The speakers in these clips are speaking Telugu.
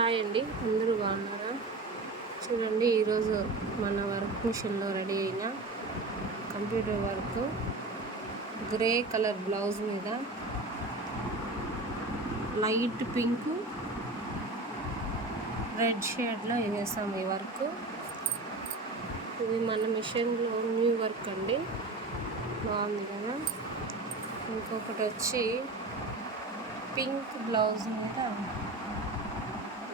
హాయ్ అండి, అందరూ బాగున్నారా? చూడండి, ఈరోజు మన వర్క్ మిషన్లో రెడీ అయిన computer work grey colour blouse మీద లైట్ పింక్ రెడ్ షేడ్లో వేసాము. ఈ వర్క్ ఇది మన మిషన్లో న్యూ వర్క్ అండి, బాగుంది కదా. ఇంకొకటి వచ్చి పింక్ బ్లౌజ్ మీద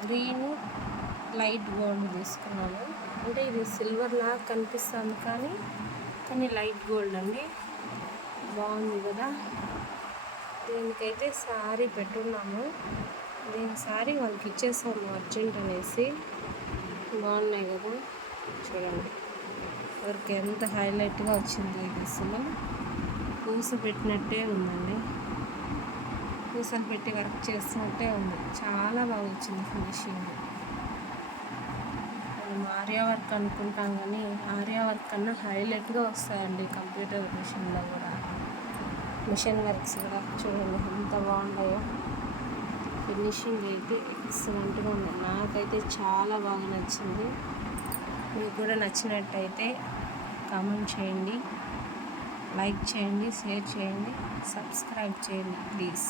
గ్రీన్ లైట్ గోల్డ్ తీసుకున్నాను. అంటే ఇది సిల్వర్ లాగా కనిపిస్తుంది కానీ లైట్ గోల్డ్ అండి, బాగుంది కదా. దీనికైతే శారీ పెట్టున్నాము. దీని శారీ వాళ్ళకి ఇచ్చేసాము అర్జెంట్ అనేసి. బాగున్నాయి కదా, చూడండి వర్క్ ఎంత హైలైట్గా వచ్చింది. ఇది అసలు పూస పెట్టినట్టే ఉందండి, పూసలు పెట్టి వర్క్ చేస్తున్నట్టే ఉంది. చాలా బాగా వచ్చింది ఫినిషింగ్. మనం ఆర్యా వర్క్ అనుకుంటాం కానీ ఆర్యా వర్క్ కన్నా హైలైట్గా వస్తాయండి కంప్యూటర్ మిషన్లో కూడా. మిషన్ వర్క్స్ కూడా చూడండి ఎంత బాగున్నాయో. ఫినిషింగ్ అయితే ఎక్సలెంట్గా ఉంది. నాకైతే చాలా బాగా నచ్చింది. మీకు కూడా నచ్చినట్టయితే కామెంట్ చేయండి, లైక్ చేయండి, షేర్ చేయండి, సబ్స్క్రైబ్ చేయండి ప్లీజ్.